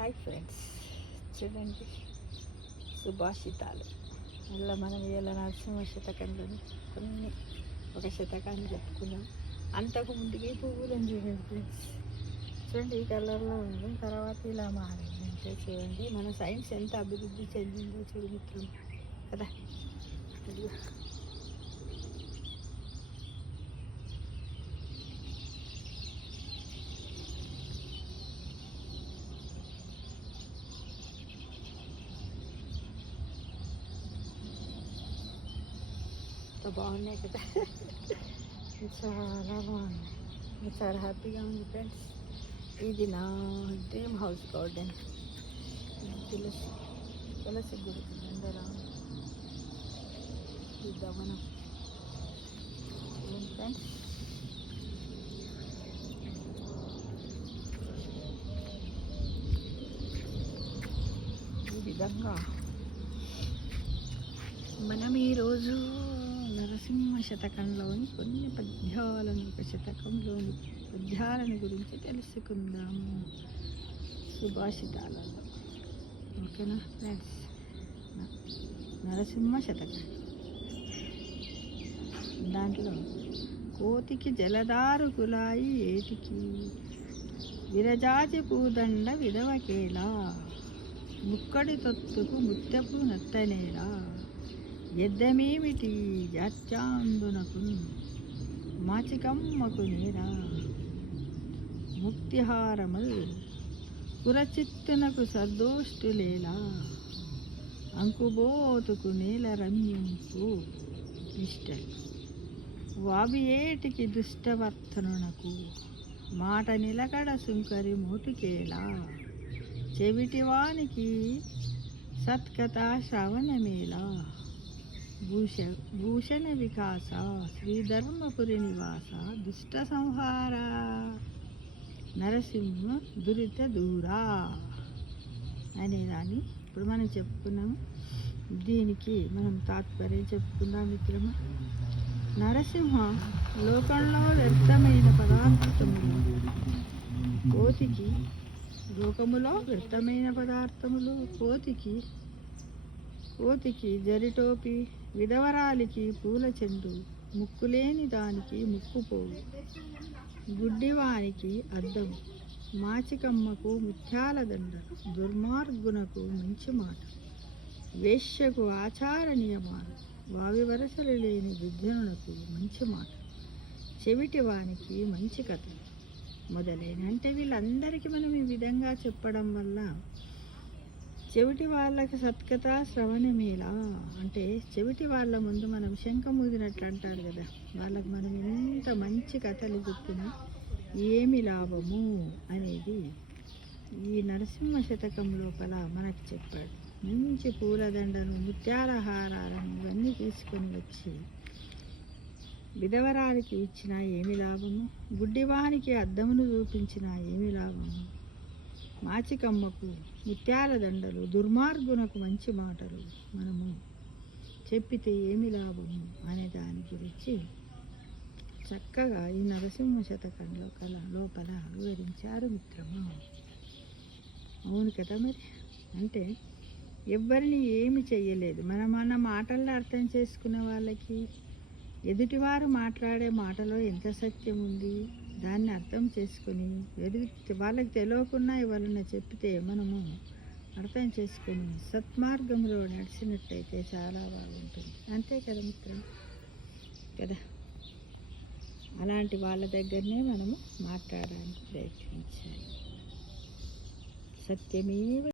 Hi friends, చూడండి సుభాషితాలు. ఇలా మనం ఇలా నరసింహ శతకంలోని ఒక శతకాన్ని చెప్పుకున్నాం. అంతకు ముందుకి పువ్వులను చూడండి ఫ్రెండ్స్, చూడండి ఈ కలర్లో ఉంది, తర్వాత ఇలా మారింది. అంటే చూడండి మన సైన్స్ ఎంత అభివృద్ధి చెందిందో చూడుమిత్రం కదా. బాగున్నాయి కదా, చాలా బాగున్నాయి, చాలా హ్యాపీగా ఉంది ఫ్రెండ్స్. ఇది నా డ్రీమ్ హౌస్ గార్డెన్, తులసి గుడి అందరూ చూద్దాం మనం ఫ్రెండ్స్. ఈ విధంగా మనం ఈరోజు నరసింహ శతకంలోని కొన్ని పద్యాలను, ఒక శతకంలోని పద్యాలను గురించి తెలుసుకుందాము సుభాషితాలలో. ఓకేనా ఫ్రెండ్స్? నరసింహ శతకం, దాంట్లో కోతికి జలదారు కులాయి ఏటికి, విరజాజి పూదండ విధవకేలా, ముక్కడి తొత్తుకు ముత్తెపు నత్తనేలా, ఎద్దమేమిటి జాత్యాంబునకు మాచికమ్మకు నేరా, ముక్తిహారముల్ పురచిత్తునకు సర్దోష్టులేలా, అంకుబోతుకు నేల రమ్యంపు ఇష్ట, వావి ఏటికి దుష్టవర్తనునకు మాట నిలకడ సుంకరి మోటికేలా, చెవిటివానికి సత్కథా శ్రవణమేలా, భూషణ వికాస శ్రీధర్మపురి నివాస దుష్ట సంహార నరసింహ దురిత దూరా అనేదాన్ని ఇప్పుడు మనం చెప్పుకున్నాము. దీనికి మనం తాత్పర్యం చెప్పుకుందాం మిత్రమా. నరసింహ లోకంలో వ్యర్థమైన పదార్థములు కోతికి, లోకములో వ్యర్థమైన పదార్థములు కోతికి జరిటోపి, విధవరాలికి పూల చెండు, ముక్కులేని దానికి ముక్కుపోవు, గుడ్డివానికి అద్దము, మాచికమ్మకు ముత్యాల దండ, దుర్మార్గునకు మంచి మాట, వేశ్యకు ఆచార నియమాలు, వావి వరసలు లేని విద్యనునకు మంచి మాట, చెవిటి వానికి మంచి కథ మొదలైన. అంటే వీళ్ళందరికీ మనం ఈ విధంగా చెప్పడం వల్ల చెవిటి వాళ్ళకి సత్కథ శ్రవణమేలా, అంటే చెవిటి వాళ్ళ ముందు మనం శంఖం ఊదినట్లు అంటారు కదా, వాళ్ళకి మనం ఎంత మంచి కథలు చెప్పినా ఏమి లాభము అనేది ఈ నరసింహ శతకం లోపల మనకు చెప్పాడు. మంచి పూలదండను, ముత్యాల హారాలను ఇవన్నీ తీసుకొని వచ్చి విధవరాలికి ఇచ్చినా ఏమి లాభము, గుడ్డివానికి అద్దమును చూపించినా ఏమి లాభము, మాచికమ్మకు ముత్యాల దండలు, దుర్మార్గునకు మంచి మాటలు మనము చెప్పితే ఏమి లాభము అనే దాని గురించి చక్కగా ఈ నరసింహ శతకంలో లోపల వివరించారు మిత్రమా. అవును కదా మరి. అంటే ఎవ్వరిని ఏమి చెయ్యలేదు, మన మాటల్లో అర్థం చేసుకునే వాళ్ళకి ఎదుటివారు మాట్లాడే మాటలో ఎంత సత్యం ఉంది దాన్ని అర్థం చేసుకొని వాళ్ళకి తెలియకుండా ఇవాళ చెప్తే మనము అర్థం చేసుకొని సత్మార్గంలో నడిచినట్టయితే చాలా బాగుంటుంది. అంతే కదా మిత్రం కదా. అలాంటి వాళ్ళ దగ్గరనే మనము మాట్లాడడానికి ప్రయత్నించాలి. సత్యమేవ